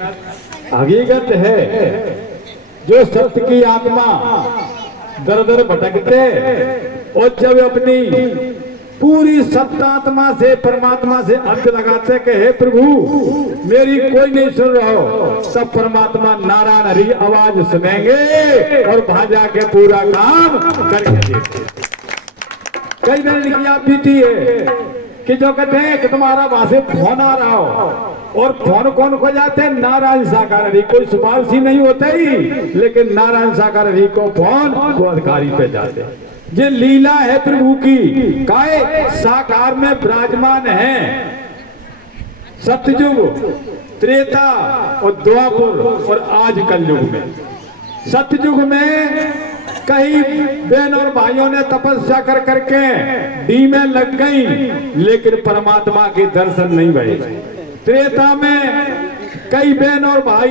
हकीकत है। जो सत्य की आत्मा दर दर भटकते और जब अपनी पूरी सत्तात्मा से परमात्मा से अर्थ लगाते कि हे प्रभु मेरी कोई नहीं सुन रहा हो, तब परमात्मा नारायण हरि आवाज सुनेंगे और भाजा के पूरा काम करके देते। कई बार लिखी आप बीती है कि जो कहते हैं कि तुम्हारा वहां से फोन आ रहा हो, और फोन कौन को जाते हैं? नारायण साकार हरि। कोई सिफारशी नहीं होते ही, लेकिन नारायण साकार हरि को फोन वो अधिकारी पे जाते हैं। ये लीला है प्रभु की, काय साकार में विराजमान है। सतयुग, त्रेता और द्वापर और आज कलयुग में। सतयुग में कई बहन और भाइयों ने तपस्या कर करके डी में लग गई, लेकिन परमात्मा के दर्शन नहीं भये। त्रेता में कई बहन और भाई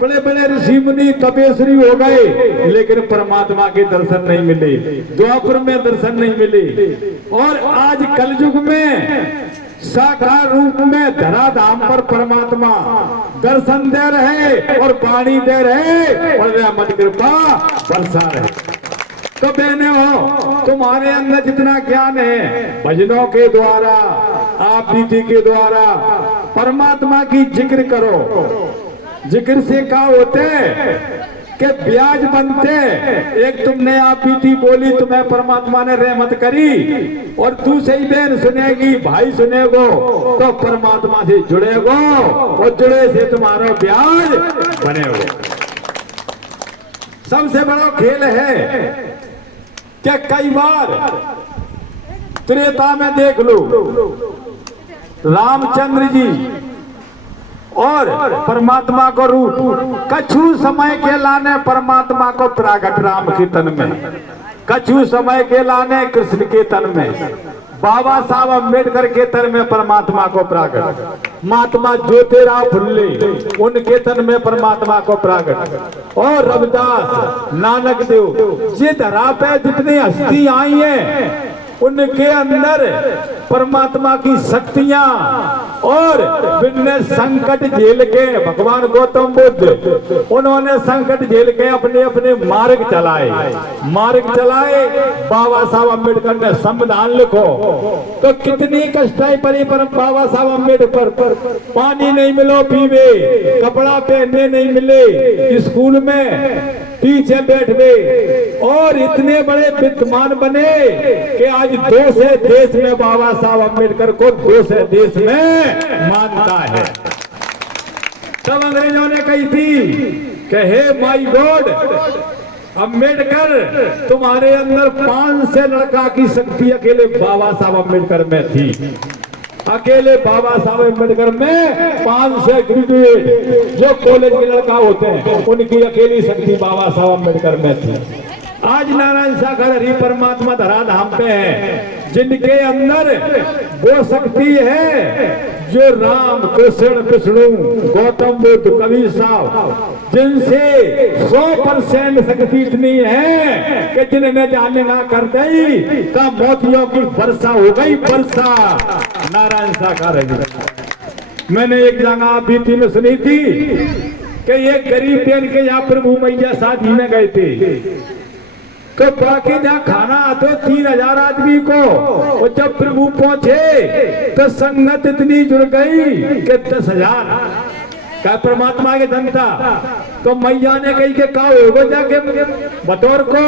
बड़े बड़े ऋषि मुनि तपेश्वरी हो गए, लेकिन परमात्मा के दर्शन नहीं मिले। द्वापर में दर्शन नहीं मिले, और आज कलयुग में साकार रूप में धराधाम पर परमात्मा दर्शन दे रहे और पानी दे रहे और रहमत कृपा बरसा रहे। तो बहने हो, तुम्हारे अंदर जितना ज्ञान है भजनों के द्वारा, आप बीती के द्वारा परमात्मा की जिक्र करो। जिक्र से क्या होते कि ब्याज बनते। एक तुमने आप बीती बोली, तुम्हें परमात्मा ने रहमत करी, और दूसरी बहन सुनेगी, भाई सुनेगो, तो परमात्मा से जुड़ेगो और जुड़े से तुम्हारा ब्याज बनेगो। सबसे बड़ा खेल है क्या कई बार त्रेता में देख लो, रामचंद्र जी और परमात्मा को रूप कछु समय के लाने परमात्मा को प्रागट राम के तन में, कछु समय के लाने कृष्ण के तन में, बाबा साहब अम्बेडकर के तन में परमात्मा को प्रागट, महात्मा ज्योतिराव फुल्ले उनके तन में परमात्मा को प्रागट, और रविदास, नानक देव, ये धरा पे जितनी हस्ती आई है उनके अंदर परमात्मा की शक्तियां, और बिन्ने संकट झेल के भगवान गौतम बुद्ध उन्होंने संकट झेल के अपने अपने मार्ग चलाए। बाबा साहब अम्बेडकर ने संविधान लिखो, तो कितनी कष्टाई पड़ी पर बाबा साहब अम्बेडकर पर पानी नहीं मिलो पीवे, कपड़ा पहनने नहीं मिले, स्कूल में पीछे बैठ गए, और इतने बड़े विद्वान बने कि आज दूसरे देश में बाबा साहब अम्बेडकर को दूसरे देश में मानता है। तब अंग्रेजों ने कही थी कि हे माय गॉड अम्बेडकर, तुम्हारे अंदर 500 लड़का की शक्ति अकेले बाबा साहब अम्बेडकर में थी। अकेले बाबा साहब अम्बेडकर में 500 ग्रेजुएट जो कॉलेज के लड़का होते हैं उनकी अकेली शक्ति बाबा साहब अम्बेडकर में थी। आज नारायण सागर हरि परमात्मा धराधाम पे है, जिनके अंदर वो शक्ति है जो राम, कृष्ण, विष्णु, गौतम बुद्ध, कबीर साहब, जिनसे 100% शक्ति इतनी है कि जिन्हें जानने ना कर दी का मोतियों की वर्षा हो गई, वर्षा। नारायण साकार हरि। मैंने एक जगह बीती में सुनी थी कि ये गरीब बहन के यहाँ प्रभु मैया शादी में गए थे, तो बाकी जहाँ खाना आते 3000 आदमी को, और जब प्रभु पहुंचे तो संगत इतनी जुड़ गई कि 10,000 क्या परमात्मा के जनता। तो मैया ने कही कि का होगा जाके बतौर को,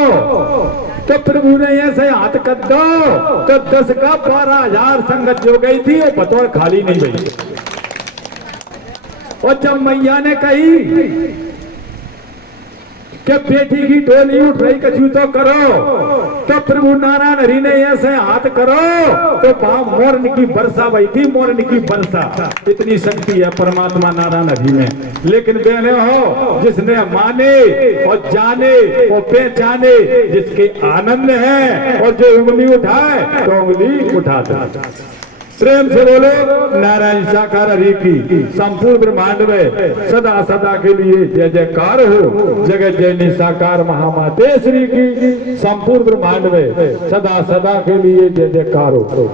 तो प्रभु ने ऐसे हाथ कर दो तो 10 का 12,000 संगत जो गई थी वो बतौर खाली नहीं गई। और जब मैया ने कही कि बेटी की डोली उठ रही कछु तो करो, तो प्रभु नारायण हरि ने ऐसे हाथ करो तो वहां मोरन की वर्षा हुई थी, मोरन की वर्षा। इतनी शक्ति है परमात्मा नारायण हरि में। लेकिन बहने हो, जिसने माने और जाने और पहचाने, जिसके आनंद है, और जो उंगली उठाए तो उंगली उठा दे। प्रेम से बोलो नारायण साकार हरि की संपूर्ण ब्रह्मांड में सदा सदा के लिए जय जयकार हो। जगत जननी साकार महामाते श्री की संपूर्ण ब्रह्मांड में सदा सदा के लिए जय जयकार हो।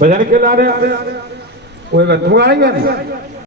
भजन के लाने कोई बात नहीं।